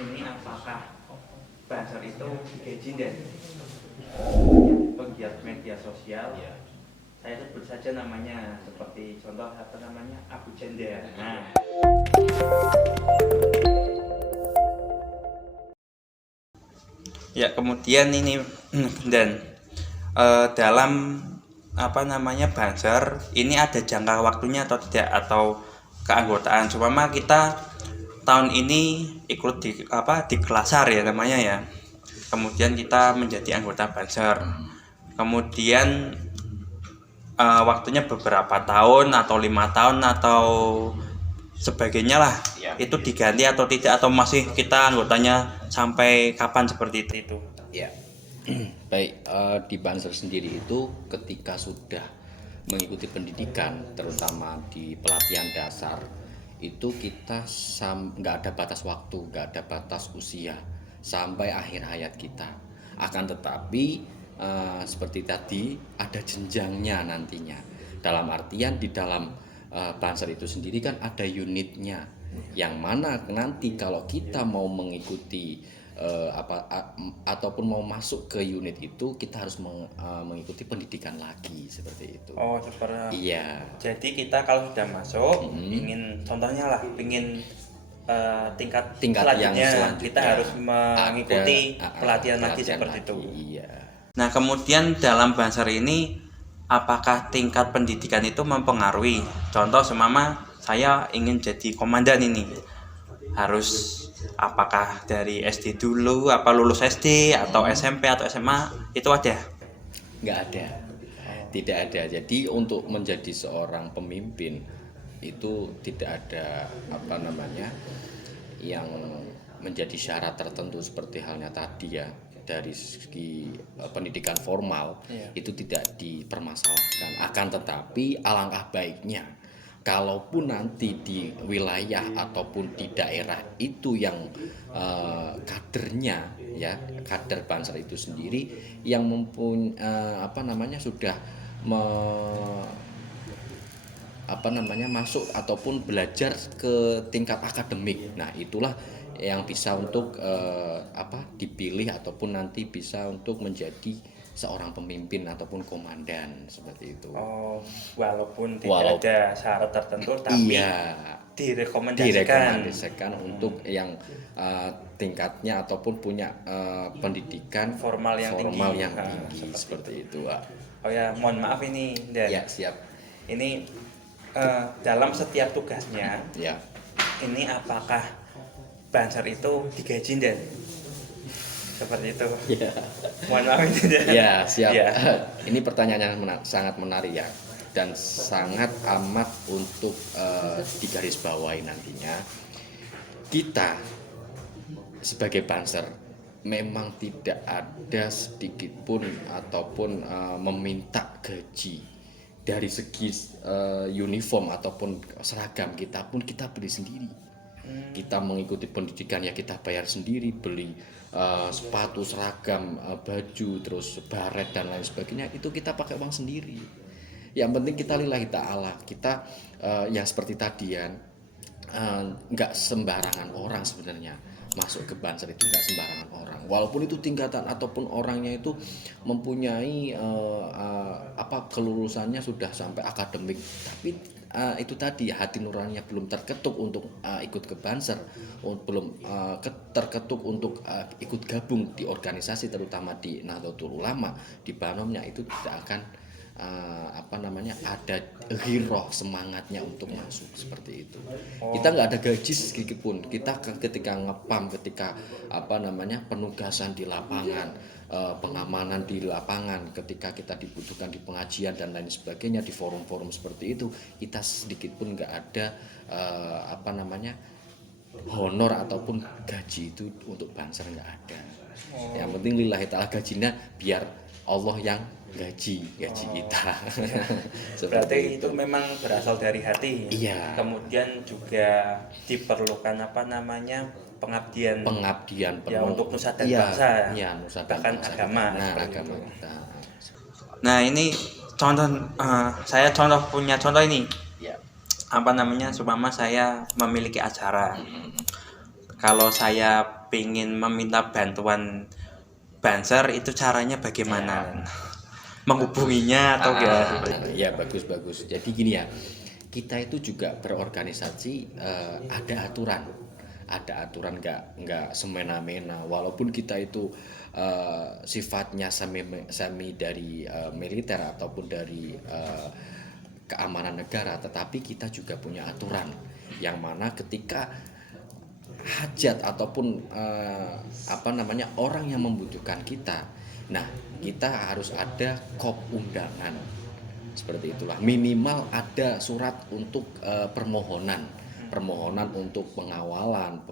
Ini apakah Banser itu digaji dan pegiat media sosial? Ya. Saya sebut saja namanya, seperti contoh apa namanya, Abu Janda. Nah, ya kemudian ini dan dalam apa namanya Banser ini ada jangka waktunya atau tidak, atau keanggotaan. Cuma kita tahun ini ikut di Kelasar ya namanya ya. Kemudian kita menjadi anggota Banser. Kemudian waktunya beberapa tahun atau 5 tahun atau sebagainya lah Ya. itu diganti atau tidak, atau masih kita anggotanya sampai kapan seperti itu. Ya. Baik, di Banser sendiri itu ketika sudah mengikuti pendidikan, terutama di pelatihan dasar, itu kita nggak ada batas waktu, nggak ada batas usia sampai akhir hayat kita. Akan tetapi seperti tadi ada jenjangnya nantinya. Dalam artian di dalam Banser itu sendiri kan ada unitnya, yang mana nanti kalau kita mau mengikuti ataupun mau masuk ke unit itu kita harus mengikuti pendidikan lagi seperti itu. Oh, seperti. Iya. Jadi kita kalau sudah masuk, ingin contohnya lah, ingin tingkat yang selanjutnya kita harus mengikuti pelatihan lagi seperti lagi. itu. Iya. Nah, kemudian dalam Banser ini apakah tingkat pendidikan itu mempengaruhi? Contoh semama saya ingin jadi komandan ini, harus apakah dari SD dulu, apa lulus SD atau SMP atau SMA, itu ada? Nggak ada, tidak ada. Jadi untuk menjadi seorang pemimpin itu tidak ada apa namanya yang menjadi syarat tertentu seperti halnya tadi ya, dari segi pendidikan formal itu tidak dipermasalahkan. Akan tetapi alangkah baiknya kalaupun nanti di wilayah ataupun di daerah itu yang kadernya ya, kader Banser itu sendiri yang mempunyai sudah masuk ataupun belajar ke tingkat akademik. Nah, itulah yang bisa untuk dipilih ataupun nanti bisa untuk menjadi seorang pemimpin ataupun komandan seperti itu. Oh, walaupun tidak ada syarat tertentu, tapi iya, direkomendasikan untuk yang tingkatnya ataupun punya pendidikan formal yang tinggi, seperti itu. Oh ya, mohon maaf ini, Dan. Ya, siap. Ini dalam setiap tugasnya, Ya. ini apakah Banser itu digaji, Dan? Seperti itu. Ya. Mohon maaf ini, Dan. Ya, siap. Ya. Ini pertanyaan yang sangat menarik ya, dan sangat amat untuk digarisbawahi nantinya. Kita sebagai Banser memang tidak ada sedikit pun ataupun meminta gaji. Dari segi uniform ataupun seragam kita pun kita beli sendiri. Kita mengikuti pendidikan ya kita bayar sendiri, beli sepatu, seragam, baju, terus baret dan lain sebagainya itu kita pakai uang sendiri. Yang penting kita lillahi ta'ala, kita yang seperti tadi ya, nggak sembarangan orang sebenarnya masuk ke Banser, itu nggak sembarangan orang, walaupun itu tingkatan ataupun orangnya itu mempunyai kelulusannya sudah sampai akademik, tapi itu tadi hati nuraninya belum terketuk untuk ikut ke Banser, belum terketuk untuk ikut gabung di organisasi, terutama di Nahdlatul Ulama, di Banomnya, itu tidak akan ada giroh semangatnya untuk masuk seperti itu. Kita nggak ada gaji sedikit pun. Kita ketika ngepam, ketika penugasan di lapangan, pengamanan di lapangan, ketika kita dibutuhkan di pengajian dan lain sebagainya, di forum-forum seperti itu, kita sedikit pun nggak ada honor ataupun gaji itu untuk Banser, nggak ada. Yang penting lillahi ta'ala, gajinya biar Allah yang gaji kita. Berarti itu memang berasal dari hati. Iya. Kemudian juga diperlukan pengabdian ya, untuk nusa dan bangsa. Iya, nusa dan bahkan bangsa. agama. Agama kita. Nah, ini contoh, saya punya contoh ini. Ya. Seumpama saya memiliki acara. kalau saya ingin meminta bantuan Banser itu caranya bagaimana? Menghubunginya atau gimana? Ya bagus. Jadi gini ya, kita itu juga berorganisasi ada aturan nggak semena-mena. Walaupun kita itu sifatnya semi dari militer ataupun dari keamanan negara, tetapi kita juga punya aturan yang mana ketika hajat ataupun orang yang membutuhkan kita, nah kita harus ada kop undangan seperti itulah, minimal ada surat untuk permohonan untuk pengawalan,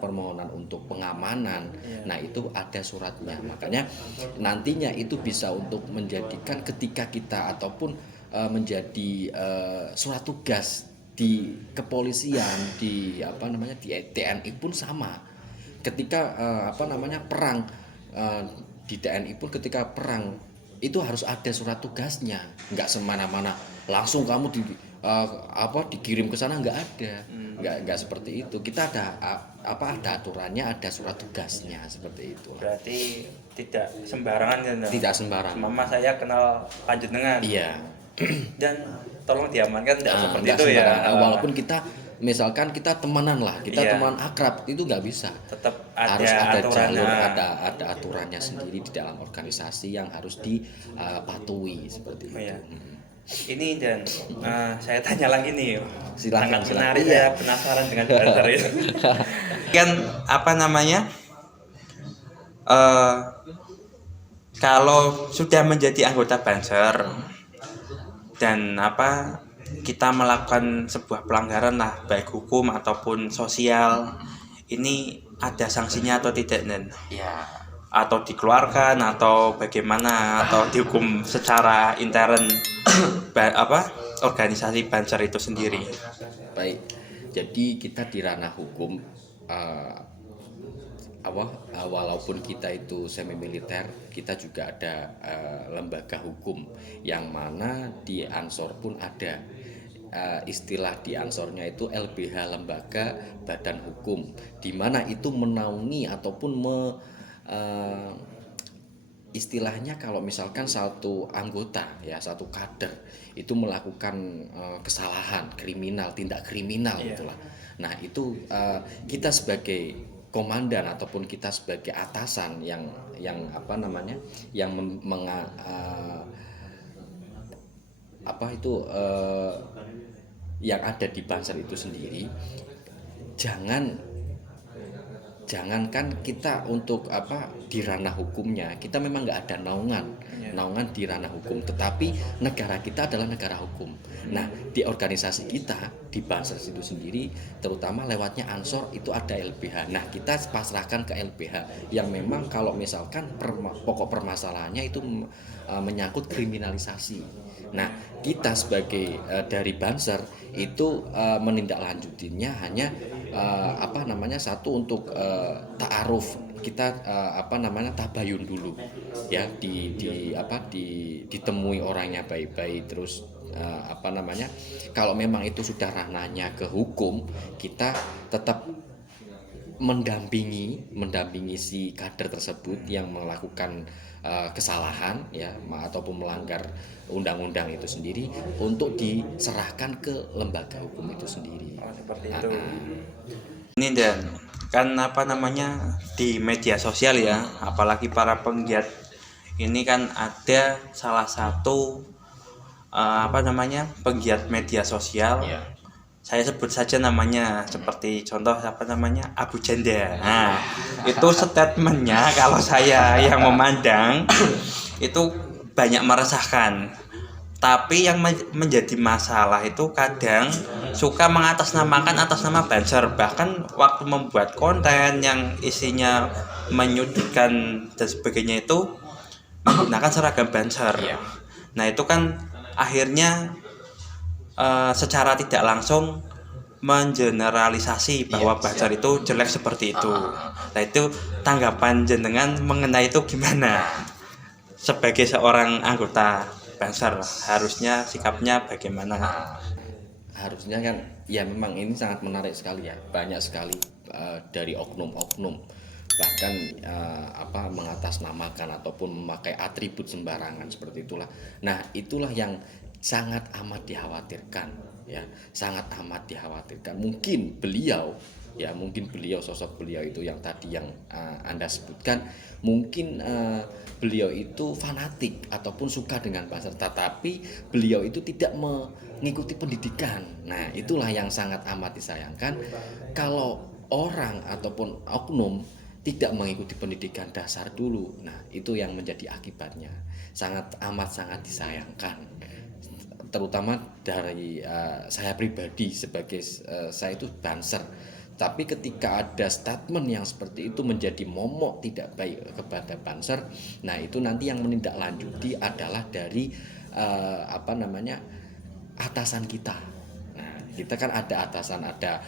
permohonan untuk pengamanan. Nah itu ada suratnya, makanya nantinya itu bisa untuk menjadikan ketika kita ataupun menjadi surat tugas di kepolisian, di di TNI pun sama. Ketika perang di TNI pun ketika perang itu harus ada surat tugasnya, nggak semena-mana langsung kamu dikirim ke sana, nggak ada, nggak seperti itu. Kita ada ada aturannya, ada surat tugasnya seperti itu. Berarti tidak sembarangan ya? Tidak sembarangan. Mama saya kenal panjenengan. Iya. Dan tolong diamankan tidak seperti itu sembarangan. ya. Walaupun kita misalkan kita temanan lah, kita teman akrab, itu nggak bisa. Tetap harus ada aturannya. jalur, ada aturannya sendiri di dalam organisasi yang harus dipatuhi seperti itu. Ya. Ini dan saya tanya lagi nih, Silakan. menarik. Saya penasaran dengan Banser itu. Kan kalau sudah menjadi anggota Banser dan kita melakukan sebuah pelanggaran lah, baik hukum ataupun sosial, ini ada sanksinya atau tidak, Nen? Ya. Atau dikeluarkan atau bagaimana, atau dihukum secara intern organisasi Banser itu sendiri? Baik, jadi kita di ranah hukum, walaupun kita itu semi militer, kita juga ada lembaga hukum yang mana di Ansor pun ada istilah di Ansornya itu LBH, Lembaga Badan Hukum, di mana itu menaungi ataupun istilahnya kalau misalkan satu anggota ya, satu kader itu melakukan kesalahan kriminal, tindak kriminal gitulah. Nah itu kita sebagai komandan ataupun kita sebagai atasan yang yang ada di Banser itu sendiri, jangankan kita untuk di ranah hukumnya, kita memang nggak ada naungan di ranah hukum, tetapi negara kita adalah negara hukum. Nah di organisasi kita di Banser itu sendiri, terutama lewatnya Ansor itu ada LBH. Nah kita pasrahkan ke LBH yang memang kalau misalkan pokok permasalahannya itu menyangkut kriminalisasi. Nah kita sebagai dari Banser itu menindaklanjutinya hanya satu untuk ta'aruf, kita tabayun dulu ya, ditemui orangnya baik-baik, terus kalau memang itu sudah ranahnya ke hukum, kita tetap mendampingi si kader tersebut yang melakukan kesalahan ya ataupun melanggar undang-undang itu sendiri untuk diserahkan ke lembaga hukum itu sendiri. Seperti itu. Ini dan kan di media sosial ya, apalagi para penggiat ini kan ada salah satu penggiat media sosial. Ya. Saya sebut saja namanya, seperti contoh Abu Janda. Nah, itu statementnya kalau saya yang memandang itu banyak meresahkan. Tapi yang menjadi masalah itu kadang suka mengatasnamakan atas nama Banser, bahkan waktu membuat konten yang isinya menyudutkan dan sebagainya itu menggunakan seragam Banser. Nah itu kan akhirnya secara tidak langsung mengeneralisasi bahwa Banser itu jelek seperti itu. Nah itu tanggapan jenengan mengenai itu gimana? Sebagai seorang anggota Banser harusnya sikapnya bagaimana? Harusnya kan ya memang ini sangat menarik sekali ya, banyak sekali dari oknum-oknum, bahkan mengatasnamakan ataupun memakai atribut sembarangan seperti itulah. Nah, itulah yang sangat amat dikhawatirkan, ya, sangat amat dikhawatirkan. Mungkin beliau sosok beliau itu yang tadi yang Anda sebutkan, mungkin beliau itu fanatik ataupun suka dengan Banser, tetapi beliau itu tidak mengikuti pendidikan. Nah, itulah yang sangat amat disayangkan kalau orang ataupun oknum tidak mengikuti pendidikan dasar dulu. Nah, itu yang menjadi akibatnya. Sangat disayangkan. Terutama dari saya pribadi sebagai saya itu Banser. Tapi ketika ada statement yang seperti itu menjadi momok tidak baik kepada Banser, nah itu nanti yang menindaklanjuti adalah dari atasan kita. Nah, kita kan ada atasan, ada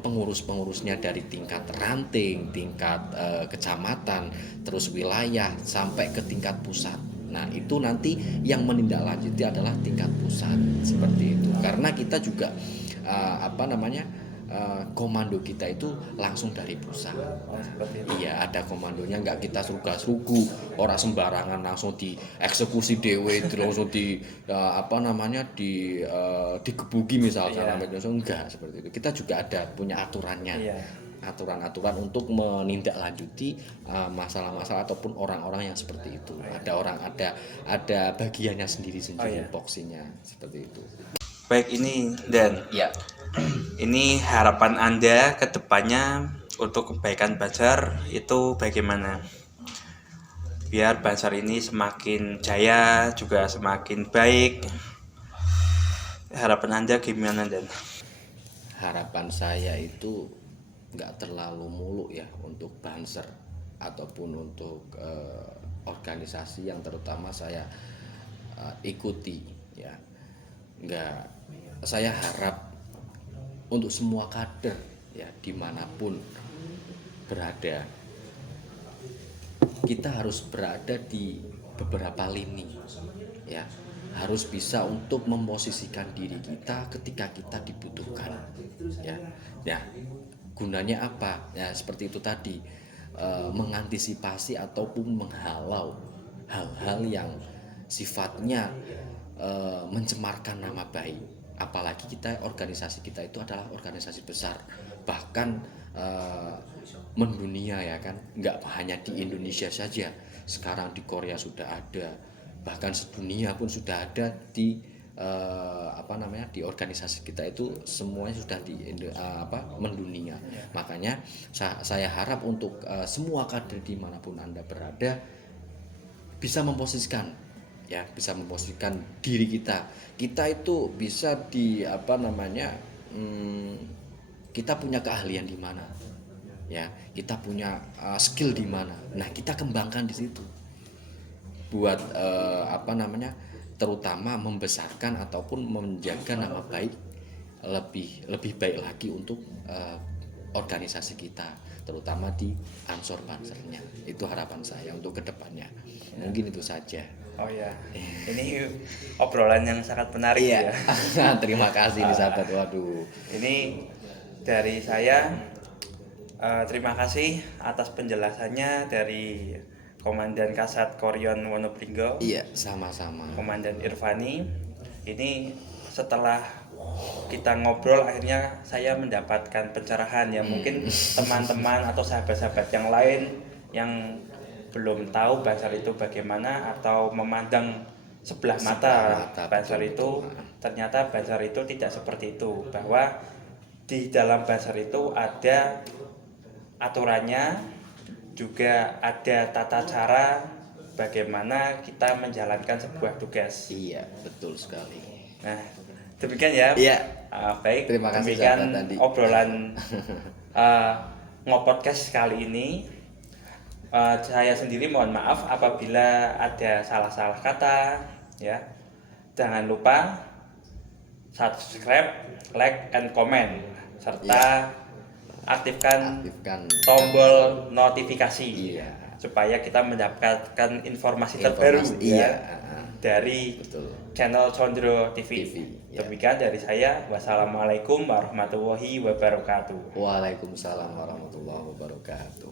pengurus-pengurusnya dari tingkat ranting, tingkat kecamatan, terus wilayah sampai ke tingkat pusat. Nah, itu nanti yang menindaklanjuti adalah tingkat pusat seperti itu. Karena kita juga komando kita itu langsung dari pusat. Iya, ada komandonya, nggak kita serugu orang sembarangan langsung dieksekusi dewe, langsung digebuki misalkan, enggak seperti itu. Kita juga ada punya aturannya. Aturan-aturan untuk menindaklanjuti masalah-masalah ataupun orang-orang yang seperti itu. Ada bagiannya sendiri-sendiri, boxinya seperti itu. Baik, ini dan Ya. ini harapan Anda ke depannya untuk kebaikan Banser itu bagaimana? Biar Banser ini semakin jaya, juga semakin baik. Harapan Anda gimana, Dan? Harapan saya itu nggak terlalu muluk ya untuk Banser ataupun untuk organisasi yang terutama saya ikuti, ya. Saya harap untuk semua kader, ya, dimanapun berada, kita harus berada di beberapa lini, ya, harus bisa untuk memposisikan diri kita ketika kita dibutuhkan, ya. Gunanya apa? Ya seperti itu tadi, mengantisipasi ataupun menghalau hal-hal yang sifatnya mencemarkan nama baik. Apalagi organisasi kita itu adalah organisasi besar, bahkan mendunia, ya kan, nggak hanya di Indonesia saja, sekarang di Korea sudah ada, bahkan sedunia pun sudah ada di di organisasi kita itu semuanya sudah mendunia. Makanya saya harap untuk semua kader dimanapun Anda berada bisa memposisikan diri kita itu bisa kita punya keahlian di mana, ya, kita punya skill di mana. Nah, kita kembangkan di situ buat terutama membesarkan ataupun menjaga nama baik lebih baik lagi untuk organisasi kita, terutama di Ansor Bansernya. Itu harapan saya untuk kedepannya. Mungkin itu saja. Oh ya, ini obrolan yang sangat menarik, ya. Terima kasih nih sahabat. Waduh. Ini dari saya, terima kasih atas penjelasannya dari Komandan Kasat Koryon Wonopringgo. Iya, sama-sama. Komandan Irvani. Ini setelah kita ngobrol, akhirnya saya mendapatkan pencerahan yang mungkin teman-teman atau sahabat-sahabat yang lain yang belum tahu Banser itu bagaimana atau memandang sebelah mata Banser itu, ternyata Banser itu tidak seperti itu, bahwa di dalam Banser itu ada aturannya, juga ada tata cara bagaimana kita menjalankan sebuah tugas. Iya, betul sekali. Nah, demikian ya. Iya. Baik, terima kasih demikian tadi. obrolan ngopodcast kali ini. Saya sendiri mohon maaf apabila ada salah-salah kata, ya. Jangan lupa subscribe, like, and comment, serta aktifkan aktifkan tombol notifikasi iya supaya kita mendapatkan informasi terbaru iya dari betul channel Condro TV. ya. Demikian dari saya. Wassalamualaikum warahmatullahi wabarakatuh. Waalaikumsalam warahmatullahi wabarakatuh.